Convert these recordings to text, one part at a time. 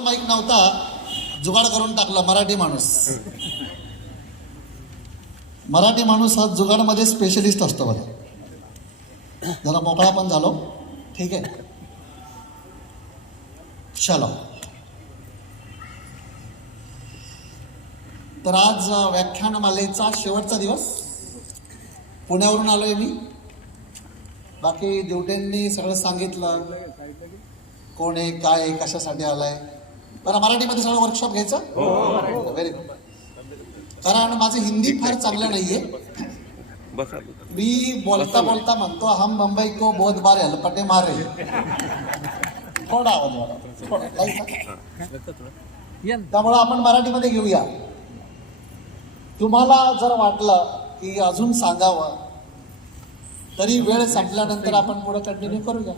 Mic नव्हता जुगाड करून टाकला मराठी माणूस. मराठी माणूस हा जुगाडमध्ये स्पेशलिस्ट असतो बघा. जरा मोकळा पण झालो. ठीक आहे. चलो. तर आज व्याख्यानमालेचा शेवटचा दिवस. पुण्यावरून आलोय मी. बाकी ड्युटेंनी सगळं सांगितलं. कोण आहे काय आहे कशासाठी आलाय? बरं मराठीमध्ये सगळं वर्कशॉप घ्यायचं? व्हेरी गुड कारण माझं हिंदी फार चांगलं नाहीये. बसा. मी बोलता बोलता म्हणतो हम मुंबई को बहुत बार हेलपटे मारे. थोडा आवाज. त्यामुळं आपण मराठीमध्ये घेऊया. तुम्हाला जर वाटलं की अजून सांगावं तरी वेळ संपल्यानंतर आपण पुढे कंटिन्यू करूया.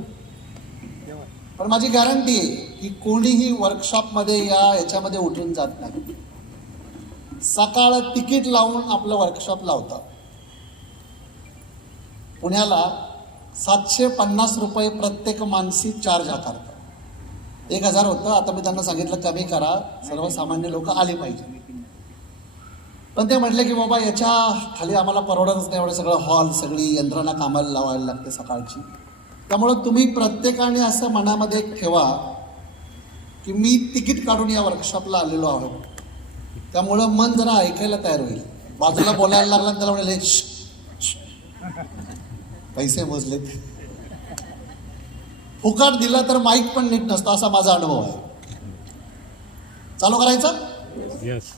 पण माझी गॅरंटी आहे की कोणीही वर्कशॉपमध्ये या याच्यामध्ये उठून जात नाही. सकाळ तिकीट लावून आपलं वर्कशॉप लावतात. पुण्याला सातशे पन्नास रुपये प्रत्येक माणसी चार्ज आकारतात. एक हजार होतं आता मी त्यांना सांगितलं कमी करा. सर्वसामान्य लोक आले पाहिजे. पण ते म्हटले की बाबा याच्या खाली आम्हाला परवडतच नाही एवढं सगळं हॉल सगळी यंत्रणा कामाला लावायला लागते सकाळची. त्यामुळं तुम्ही प्रत्येकाने असं मनामध्ये ठेवा की मी तिकीट काढून या वर्कशॉपला आलेलो आहोत. त्यामुळं मन जरा ऐकायला तयार होईल. बाजूला बोलायला लागला त्याला म्हणाले. पैसे मोजलेत. फुकाट दिला तर माईक पण नीट नसतो असा माझा अनुभव आहे. चालू करायचं? यस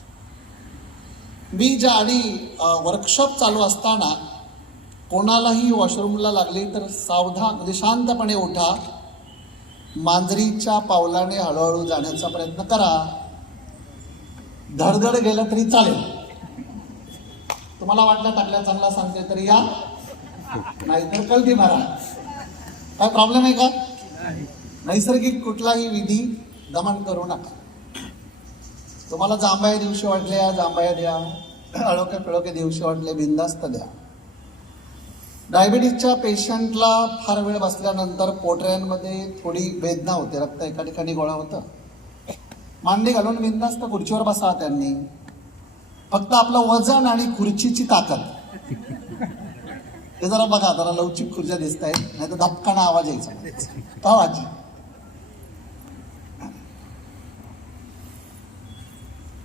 मी ज्या आणि वर्कशॉप चालू असताना कोणालाही वॉशरूमला लागली तर सावधान म्हणजे शांतपणे उठा. मांजरीच्या पावलाने हळूहळू जाण्याचा प्रयत्न करा. धडधड गेलं तरी चालेल. तुम्हाला वाटलं टाकल्या चांगला सांगते तर या. नाहीतर कलटी मारा काय प्रॉब्लेम आहे का? नैसर्गिक कुठलाही विधी दमन करू नका. तुम्हाला जांभया दिवशी वाटल्या जांभया द्या. अळोके पिळोके दिवशी वाटले बिंदास्त द्या. डायबिटीजच्या पेशंटला फार वेळ बसल्यानंतर पोटऱ्यांमध्ये थोडी वेदना होते. रक्त एका ठिकाणी गोळा होतं. मांडी घालून बिंदास्त खुर्चीवर बसा त्यांनी. फक्त आपलं वजन आणि खुर्चीची ताकद. हे जरा बघा जरा लवचिक खुर्च्या दिसत आहेत नाही तर धपकाना आवाज यायचा. तो आवाज?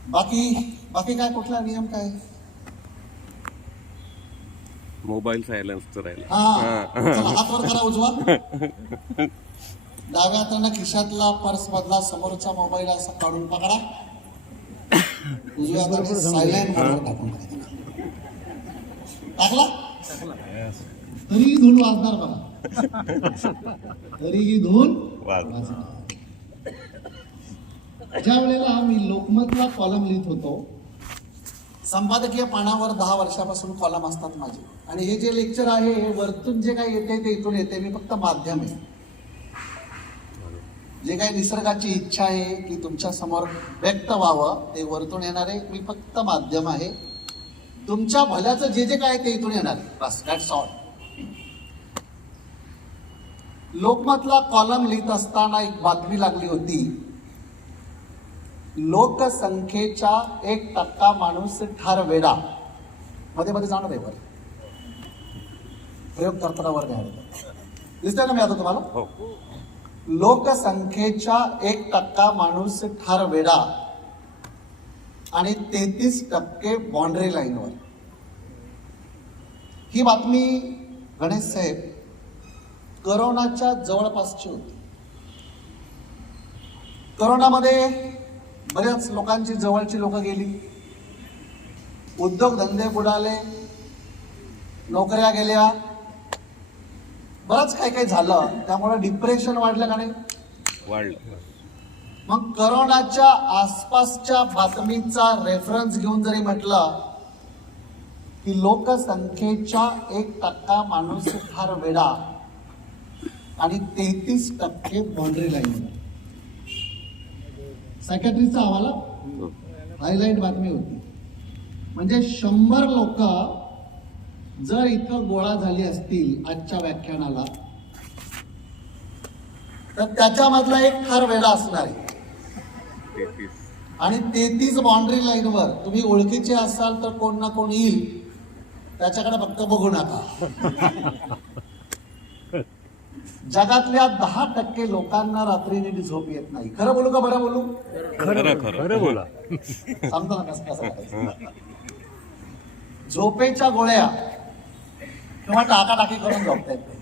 बाकी बाकी काय कुठला नियम काय? मोबाईल सायलेन्सचं राहिलं. हा. उजवा. डाव्या हाताने खिशातला पर्स मधला समोरचा मोबाईल असा काढून पकडा. उजव्या हाताने सायलेंट मोडवर टाकून टाका. टाकला? तरीही धून वाजणार तरीही धून वाज. वाजणार. ज्या वेळेला मी लोकमतला कॉलम लिहित होतो संपादकीय पानावर दहा वर्षापासून कॉलम असतात माझे. आणि हे जे लेक्चर आहे हे वरतून जे काही येते ते इथून येते. मी फक्त माध्यम आहे. जे काही निसर्गाची इच्छा आहे की तुमच्यासमोर व्यक्त व्हावं ते वरतून येणार. आहे मी फक्त माध्यम आहे. तुमच्या भल्याचं जे जे काय आहे ते इथून येणार आहे. बस दॅट्स ऑल लोकमतला कॉलम लिहित असताना एक बातमी लागली होती. लोकसंख्येच्या एक टक्का माणूस ठार वेडा मध्ये मध्ये जाणं पेपर प्रयोग करताना वर घ्यायला दिसतंय ना मी आता तुम्हाला? हो. लोकसंख्येच्या एक टक्का माणूस ठार वेडा आणि तेहतीस टक्के बाउंड्री लाईनवर ही बातमी गणेश साहेब करोनाच्या जवळपासची होती. करोनामध्ये बऱ्याच लोकांची जवळची लोक गेली. उद्योगधंदे बुडाले नोकऱ्या गेल्या. बरंच काही काही झालं. त्यामुळे डिप्रेशन वाढलं का नाही? वाढलं. मग करोनाच्या आसपासच्या बातमीचा रेफरन्स घेऊन जरी म्हटलं की लोकसंख्येच्या एक टक्का माणूस फार वेडा आणि तेहतीस टक्के बाउंड्री लाईन सेक्रेटरीचा हवाला. हायलाईट बातमी होती. म्हणजे शंभर लोक जर इथं गोळा झाली असतील आजच्या व्याख्यानाला तर त्याच्यामधला एक फार वेळा असणार आहे. आणि तेहतीस बाउंड्री लाईनवर तुम्ही ओळखीचे असाल तर कोण ना कोण येईल त्याच्याकडे फक्त बघू नका. जगातल्या दहा टक्के लोकांना रात्री नीट झोप येत नाही. खरं बोलू का बरं बोलू? खरं खरं बोला. सांगतो ना कसं कसं. झोपेच्या गोळ्या किंवा टाकाटाकी करून झोपता येत नाही.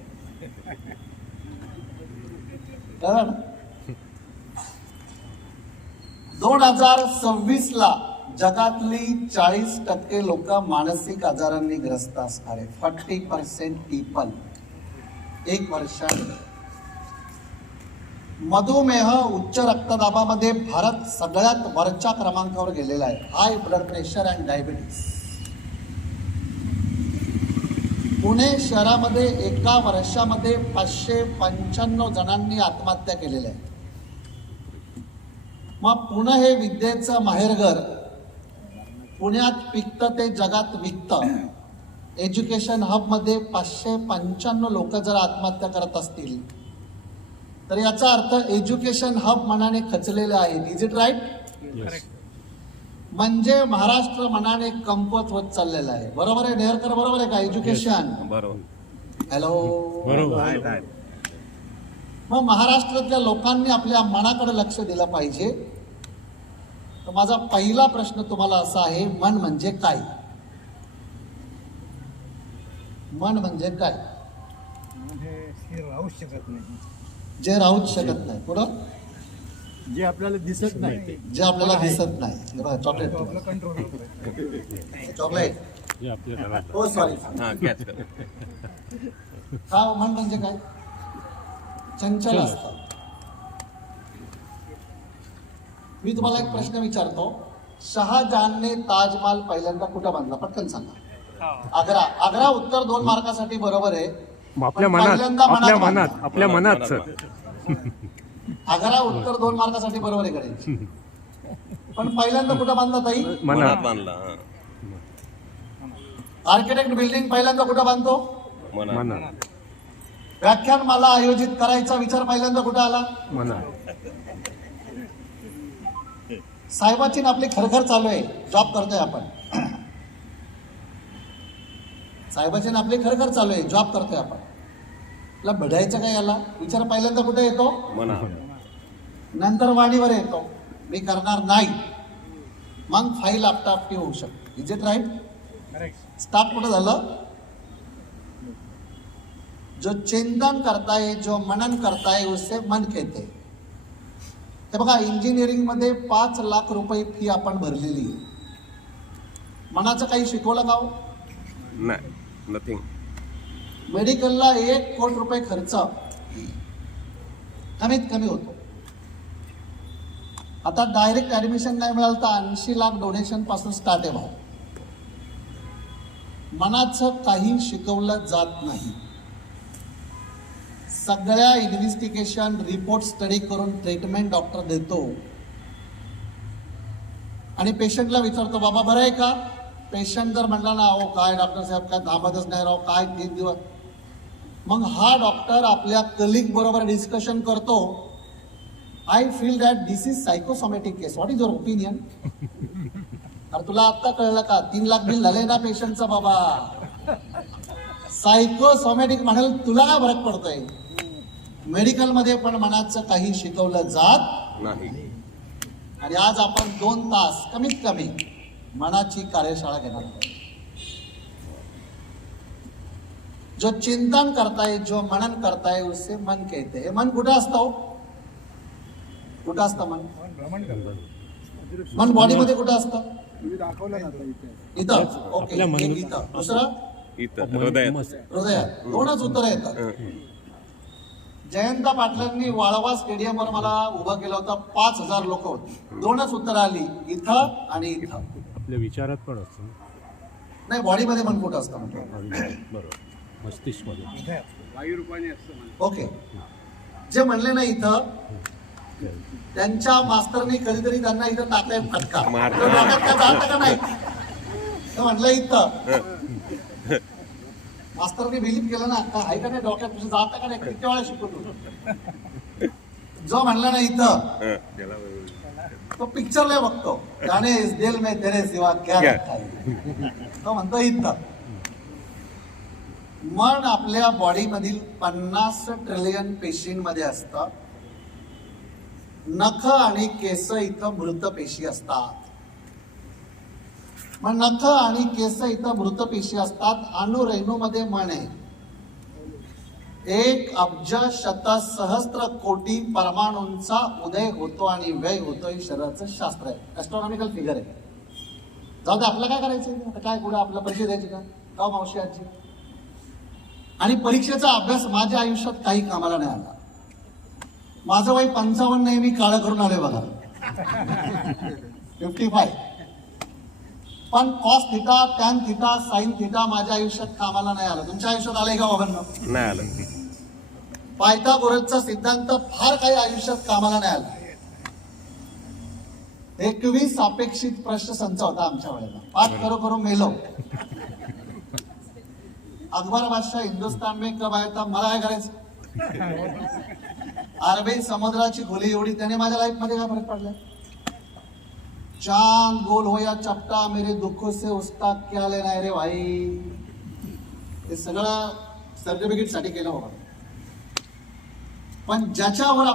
कळलं ना? दोन हजार सव्वीस ला जगातली चाळीस टक्के लोक मानसिक आजारांनी ग्रस्त असणार. Forty percent people. एक वर्ष. मधुमेह उच्च रक्तदाबामध्ये भारत सगळ्यात वरच्या क्रमांकावर गेलेला आहे. High blood pressure and diabetes Pune शहरामध्ये एका वर्षामध्ये पाचशे पंच्याण्णव जणांनी आत्महत्या केलेल्या आहेत मग पुणे हे विद्येचं माहेरघर पुण्यात पिकतं ते जगात विकतं. एज्युकेशन हबमध्ये पाचशे पंच्याण्णव लोक जर आत्महत्या करत असतील तर याचा अर्थ एज्युकेशन हब मनाने खचलेले आहेत. इज इट राईट म्हणजे महाराष्ट्र मनाने कमकुवत होत चाललेलं आहे. बरोबर आहे नेहरकर? बरोबर आहे का एज्युकेशन? बरोबर. हॅलो बरोबर. मग महाराष्ट्रातल्या लोकांनी आपल्या मनाकडे लक्ष दिलं पाहिजे. तर माझा पहिला प्रश्न तुम्हाला असा आहे मन म्हणजे काय? मन म्हणजे काय? हे राहूच शकत नाही. जे राहूच शकत नाही. पुढं? जे आपल्याला दिसत नाही जे आपल्याला दिसत नाही. चॉकलेट तो चॉकलेट हो सॉरी का मन म्हणजे काय? चंचल असतं. मी तुम्हाला एक प्रश्न विचारतो. शहाजहानने ताजमहाल पहिल्यांदा कुठं बांधला? पटकन सांगा. आग्रा आग्रा उत्तर दोन मार्कासाठी बरोबर आहे. आपल्या पण मनात पहिल्यांदा आपल्या. मनात आपल्या मनात सर. आग्रा उत्तर दोन मार्कासाठी बरोबर आहे कडे पण पहिल्यांदा कुठं बांधला ताई? मनात. बांधला हा. आर्किटेक्ट बिल्डिंग पहिल्यांदा कुठं बांधतो? मनात. मनात. व्याख्यानमाला आयोजित करायचा विचार पहिल्यांदा कुठं आला? मनात. साहेबाची ना आपली खरखर चालू आहे. जॉब करतोय आपण. साहेबाची ना आपली खरखर चालू आहे. जॉब करतोय आपण. आपला बढायचं काय याला? विचार पहिल्यांदा कुठे येतो? नंतर वाणीवर येतो. मी करणार नाही. मग फाईल आपटापटी होऊ शकते. Is it right correct start कुठं झालं? जो चिंतन करताय जो मनन करताय उससे मन कहते हे. बघा इंजिनिअरिंगमध्ये पाच लाख रुपये फी आपण भरलेली आहे. मनाचं काही शिकवलं का हो? नाही नथिंग मेडिकलला एक कोटी रुपये खर्च. कमीत कमी होतो. आता डायरेक्ट ऍडमिशन नाही मिळालं तर ऐंशी लाख डोनेशनपासून स्टार्ट आहे भाऊ. मनाचं काही शिकवलं जात नाही. सगळ्या इन्व्हेस्टिगेशन रिपोर्ट स्टडी करून ट्रीटमेंट डॉक्टर देतो. आणि पेशंटला विचारतो बाबा बरं आहे का? पेशंट जर म्हणला ना अहो काय डॉक्टर साहेब काय थांबतच नाही राव काय तीन दिवस? मग हा डॉक्टर आपल्या कलिग बरोबर डिस्कशन करतो. I feel that this is psychosomatic case what is your opinion अरे तुला आत्ता कळलं का? तीन लाख बिल झाले ना पेशंटचं बाबा. सायकोसोमॅटिक म्हणाल तुला काय फरक पडतोय? मेडिकलमध्ये पण मनाचं काही शिकवलं जात नाही. आणि आज आपण दोन तास कमीत कमी मनाची कार्यशाळा घेणार आहोत. जो चिंतन करताय जो मनन करताय उससे मन कहते हे. मन कुठं असतं हो? कुठं असतं मन? भ्रमण करतो मन बॉडीमध्ये कुठं असतं? तुम्ही दाखवलं ना आता इथे. इथं ओके इथं दुसरं इथं हृदयात. दोनच उत्तर येतात. जयंत पाटलांनी वाळवा स्टेडियमवर मला उभं केलं होतं. पाच हजार लोक होती. दोनच उत्तर आली. इथं आणि इथं. आपल्या विचारात पण असतं ना. नाही बॉडीमध्ये मन कुठं असतं बरोबर. मस्तिष्कमध्ये इथे ओके. जे म्हणले ना इथं त्यांच्या मास्तरनी कधीतरी त्यांना इथं टाकलाय फटका. का नाही? म्हटलं इथं. मास्तरनी बिलीप केलं ना का आहे का नाही डोक्यात? तुझं जातं का नाही? किती वेळा शिकवतो? जो म्हणला ना इथं तो पिक्चर लय बघतो. गाणे इस दिल में तेरे सिवा क्या? रखा है? तो म्हणतो इथं. मन आपल्या बॉडीमधील पन्नास ट्रिलियन पेशींमध्ये असतं. नख आणि केस इथं मृत पेशी असतात. मग नख आणि केस इथं मृत पेशी असतात. अणुरेणू मध्ये मन आहे. एक अब्ज शत सहस्त्र कोटी परमाणूंचा उदय होतो आणि व्यय होतो हे शरीराचं शास्त्र आहे. ॲस्ट्रॉनॉमिकल फिगर आहे. जाऊ दे आपलं काय करायचं आता काय कुठे आपलं परीक्षा द्यायची का? का हो मावशी आजी? आणि परीक्षेचा अभ्यास माझ्या आयुष्यात काही कामाला नाही आला. माझं वय पंचावन्न नाही मी काळं करून आलोय बघा. फिफ्टी फाय पण cos theta tan theta sine theta माझ्या आयुष्यात कामाला नाही आलं. तुमच्या आयुष्यात आलंय का बाबांना? नाही आलं. पायथागोरसचा सिद्धांत फार काही आयुष्यात कामाला नाही आला. एकवीस अपेक्षित प्रश्न संच होता आमच्या वेळेला. पाठ करो करो मेलो. अकबर बादशाह हिंदुस्तान में कब आया था मला काय करायचं? अरबी समुद्राची खोली एवढी त्याने माझ्या लाईफमध्ये काय फरक पडला? चांद गोल हो या चपटा मेरे दुःखो से उसका क्या लेना रे भाई? हे सगळं सर्टिफिकेटसाठी केलं होतं पण ज्याच्यावर